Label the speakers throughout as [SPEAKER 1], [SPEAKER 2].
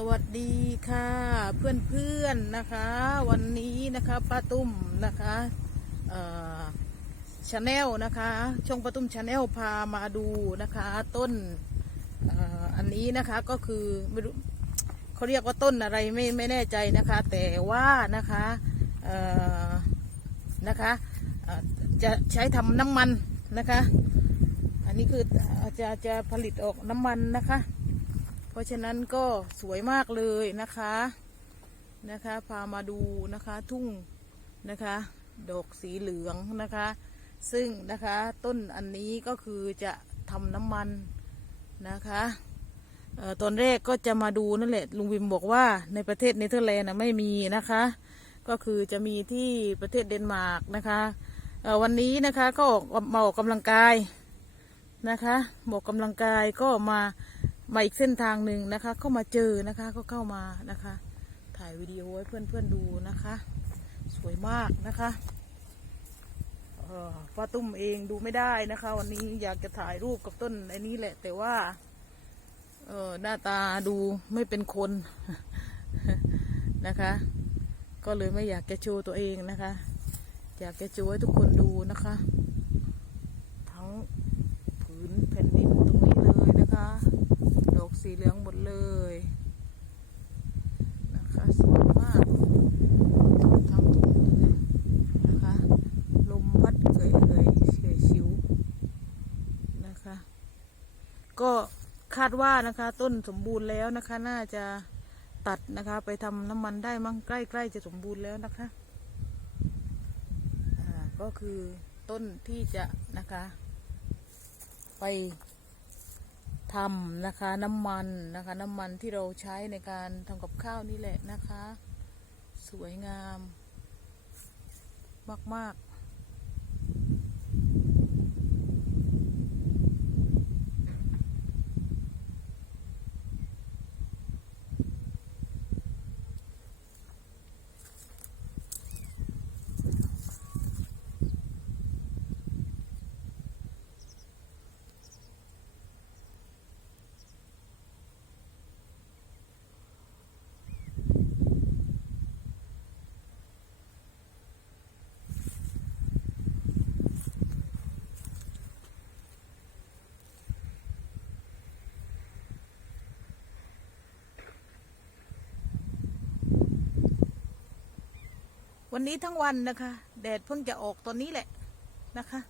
[SPEAKER 1] สวัสดีค่ะเพื่อนๆนะคะ วันนี้นะคะป้าตุ้มนะคะชาแนลนะคะช่องป้าตุ้มชาแนลพามาดูนะคะ ต้นออันนี้นะคะก็คือไม่รู้เขาเรียกว่าต้นอะไรไม่ไม่แน่ใจนะคะ แต่ว่านะคะนะคะจะใช้ทำน้ำมันนะคะ อันนี้คือจะจะผลิตออกน้ำมันนะคะ ราะฉะนั้นก็สวยมากเลยนะคะนะคะ พามาดูนะคะทุ่งนะคะ ดอกสีเหลืองนะคะ ซึ่งนะคะต้นอันนี้ก็คือจะทำน้ำมันนะคะออตอนแรกก็จะมาดูนั่นแหละ ลุงวิมบอกว่าในประเทศเนเธอร์แลนด์ไม่มีนะคะ ก็คือจะมีที่ประเทศเดนมาร์กนะคะออวันนี้นะคะก็ออกมาออกกำลังกายนะคะบอกกำลังกายก็มา มาอีกเส้นทางหนึ่งนะคะเข้ามาเจอนะคะ ก็เข้ามานะคะ ถ่ายวิดีโอให้เพื่อนๆดูนะคะ สวยมากนะคะเอ่อป้าตุ้มเองดูไม่ได้นะคะ วันนี้อยากจะถ่ายรูปกับต้นไอ้นี้แหละ แต่ว่า เออหน้าตาดูไม่เป็นคนนะคะ ก็เลยไม่อยากจะโชว์ตัวเองนะคะ อยากจะโชว์ให้ทุกคนดูนะคะ ทั้งผืนแผ่นดินตรงนี้เลยนะคะ ดอกสีเหลืองหมดเลยนะคะสวยมากทั้งทุ่งเลยนะคะ ลมพัดเกยเอยเฉยชิวนะคะ ก็คาดว่านะคะต้นสมบูรณ์แล้วนะคะ น่าจะตัดนะคะไปทำน้ำมันได้มั้งใกล้ๆจะสมบูรณ์แล้วนะคะก็คือต้นที่จะนะคะ ไปทำนะคะน้ำมันนะคะ น้ำมันที่เราใช้ในการทำกับข้าวนี่แหละนะคะ สวยงาม มาก ๆ วันนี้ทั้งวันนะคะ แดดเพิ่งจะออกตอนนี้แหละนะคะ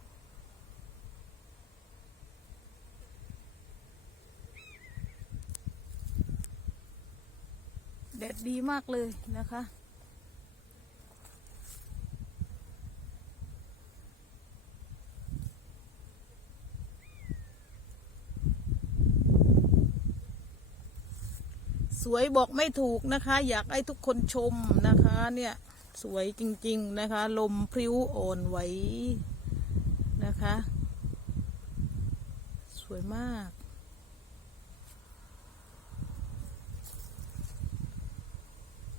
[SPEAKER 1] แดดดีมากเลยนะคะสวยบอกไม่ถูกนะคะ อยากให้ทุกคนชมนะคะเนี่ย สวยจริง ๆ นะคะ ลมพริ้วโอนไหวนะคะ สวยมาก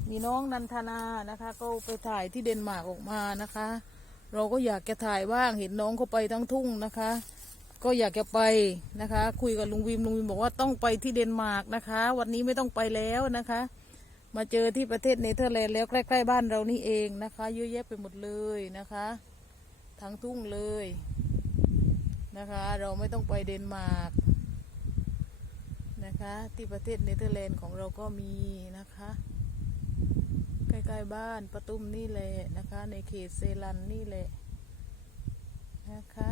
[SPEAKER 1] มีน้องนันทนานะคะ ก็ไปถ่ายที่เดนมาร์กออกมานะคะ เราก็อยากจะถ่ายบ้างเห็นน้องเขาไปทั้งทุ่งนะคะ ก็อยากจะไปนะคะ คุยกับลุงวิมลุงวิมบอกว่าต้องไปที่เดนมาร์กนะคะ วันนี้ไม่ต้องไปแล้วนะคะ มาเจอที่ประเทศเนเธอร์แลนด์แล้วใกล้ๆบ้านเรานี่เองนะคะ เยอะแยะไปหมดเลยนะคะ ทั้งทุ่งเลยนะคะ เราไม่ต้องไปเดนมาร์กนะคะ ที่ประเทศเนเธอร์แลนด์ของเราก็มีนะคะ ใกล้ๆบ้านประตุ้มนี่แหละนะคะ ในเขตเซลันนี่แหละนะคะ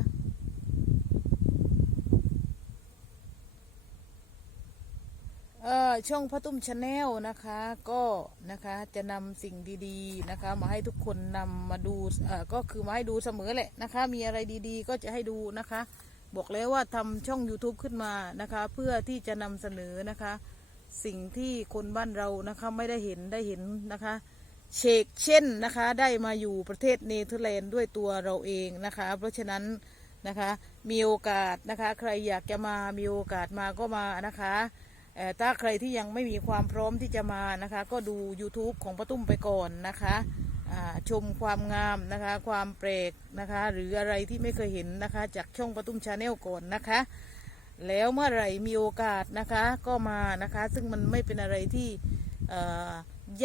[SPEAKER 1] เอ่อช่องพ่อตุ้มชาแนลนะคะก็นะคะจะนำสิ่งดีๆนะคะ มาให้ทุกคนนำมาดูเอ่อก็คือมาให้ดูเสมอแหละนะคะ มีอะไรดีๆ ก็จะให้ดูนะคะ บอกแล้วว่าทำช่อง YouTube ขึ้นมานะคะ เพื่อที่จะนำเสนอนะคะ สิ่งที่คนบ้านเรานะคะไม่ได้เห็นได้เห็นนะคะเชกเช่นนะคะได้มาอยู่ประเทศเนเธอร์แลนด์ด้วยตัวเราเองนะคะ เพราะฉะนั้นนะคะมีโอกาสนะคะ ใครอยากจะมามีโอกาสมาก็มานะคะ ถ้าใครที่ยังไม่มีความพร้อมที่จะมานะคะ ก็ดู YouTube ของป้าตุ้มไปก่อนนะคะชมความงามนะคะ ความแปลกนะคะ หรืออะไรที่ไม่เคยเห็นนะคะ จากช่องป้าตุ้มชาแนลก่อนนะคะ แล้วเมื่อไหร่มีโอกาสนะคะก็มานะคะ ซึ่งมันไม่เป็นอะไรที่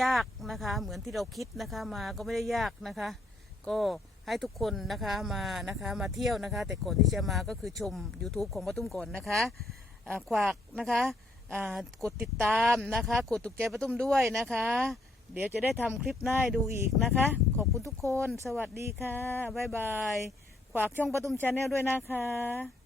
[SPEAKER 1] ยากนะคะ เหมือนที่เราคิดนะคะมาก็ไม่ได้ยากนะคะ ก็ให้ทุกคนนะคะมานะคะมาเที่ยวนะคะ แต่ก่อนที่จะมาก็คือชม YouTube ของป้าตุ้มก่อนนะคะอ่าขวากนะคะ กดติดตามนะคะ กดถูกใจประตุ้มด้วยนะคะ เดี๋ยวจะได้ทำคลิปหน้าดูอีกนะคะ ขอบคุณทุกคน สวัสดีค่ะ บ๊ายบาย ฝากช่องประตุ้มชาแนลด้วยนะคะ